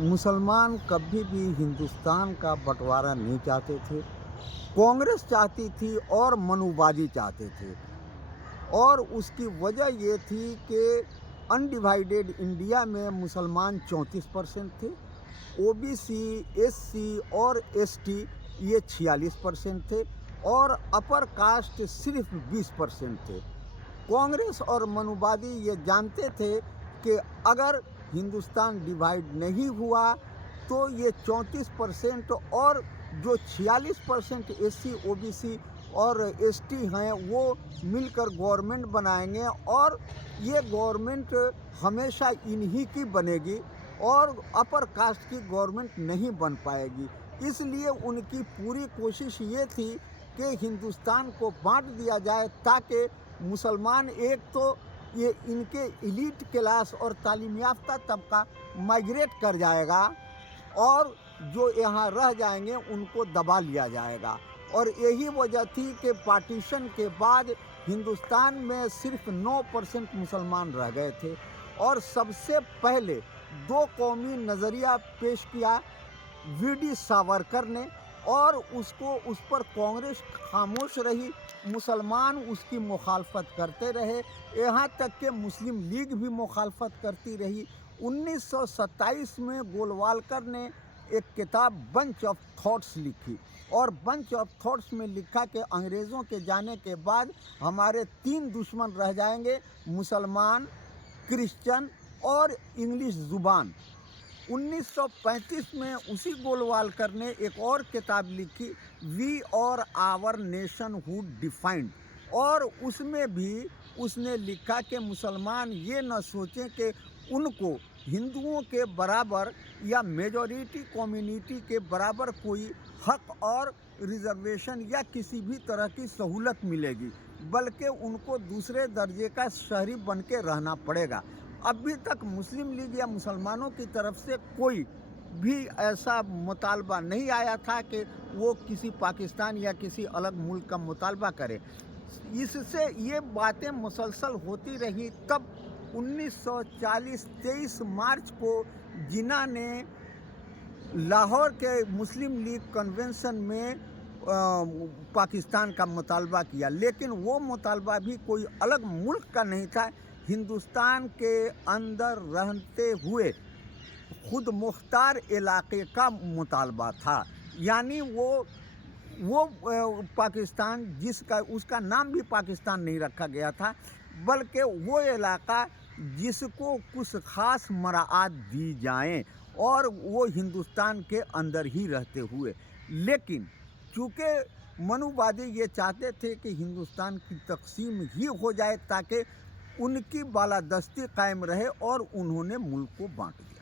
मुसलमान कभी भी हिंदुस्तान का बंटवारा नहीं चाहते थे। कांग्रेस चाहती थी और मनुवादी चाहते थे, और उसकी वजह ये थी कि अनडिवाइडेड इंडिया में मुसलमान 34% थे, ओबीसी, एससी और एसटी ये 46% थे, और अपर कास्ट सिर्फ 20% थे। कांग्रेस और मनुवादी ये जानते थे कि अगर हिंदुस्तान डिवाइड नहीं हुआ तो ये 34% और जो 46% एससी, ओबीसी और एसटी हैं वो मिलकर गवर्नमेंट बनाएंगे, और ये गवर्नमेंट हमेशा इन्हीं की बनेगी और अपर कास्ट की गवर्नमेंट नहीं बन पाएगी। इसलिए उनकी पूरी कोशिश ये थी कि हिंदुस्तान को बांट दिया जाए, ताकि मुसलमान एक तो ये इनके एलीट क्लास और तालीम याफ्ता तबका माइग्रेट कर जाएगा, और जो यहाँ रह जाएंगे उनको दबा लिया जाएगा। और यही वजह थी कि पार्टीशन के बाद हिंदुस्तान में सिर्फ 9% मुसलमान रह गए थे, और सबसे पहले दो कौमी नज़रिया पेश किया वीडी सावरकर ने, और उस पर कांग्रेस खामोश रही, मुसलमान उसकी मुखालफत करते रहे, यहाँ तक कि मुस्लिम लीग भी मुखालफत करती रही। 1927 में गोलवालकर ने एक किताब बंच ऑफ थॉट्स लिखी, और बंच ऑफ थॉट्स में लिखा कि अंग्रेज़ों के जाने के बाद हमारे 3 दुश्मन रह जाएंगे, मुसलमान, क्रिश्चियन और इंग्लिश ज़ुबान। 1935 में उसी गोलवालकर ने एक और किताब लिखी, वी और आवर नेशन हु डिफाइंड, और उसमें भी उसने लिखा कि मुसलमान ये न सोचें कि उनको हिंदुओं के बराबर या मेजॉरिटी कम्युनिटी के बराबर कोई हक और रिजर्वेशन या किसी भी तरह की सहूलत मिलेगी, बल्कि उनको दूसरे दर्जे का शहरी बन के रहना पड़ेगा। अभी तक मुस्लिम लीग या मुसलमानों की तरफ से कोई भी ऐसा मुतालबा नहीं आया था कि वो किसी पाकिस्तान या किसी अलग मुल्क का मुतालबा करे। इससे ये बातें मुसलसल होती रही। तब 1940 23 मार्च को जिन्ना ने लाहौर के मुस्लिम लीग कन्वेंशन में पाकिस्तान का मुतालबा किया, लेकिन वो मुतालबा भी कोई अलग मुल्क का नहीं था, हिंदुस्तान के अंदर रहते हुए खुद मुख्तार इलाके का मुतालबा था। यानी वो पाकिस्तान जिसका उसका नाम भी पाकिस्तान नहीं रखा गया था, बल्कि वो इलाका जिसको कुछ ख़ास मराआत दी जाएं, और वो हिंदुस्तान के अंदर ही रहते हुए। लेकिन चूँकि मनुवादी ये चाहते थे कि हिंदुस्तान की तकसीम ही हो जाए ताकि उनकी बालादस्ती कायम रहे, और उन्होंने मुल्क को बांट दिया।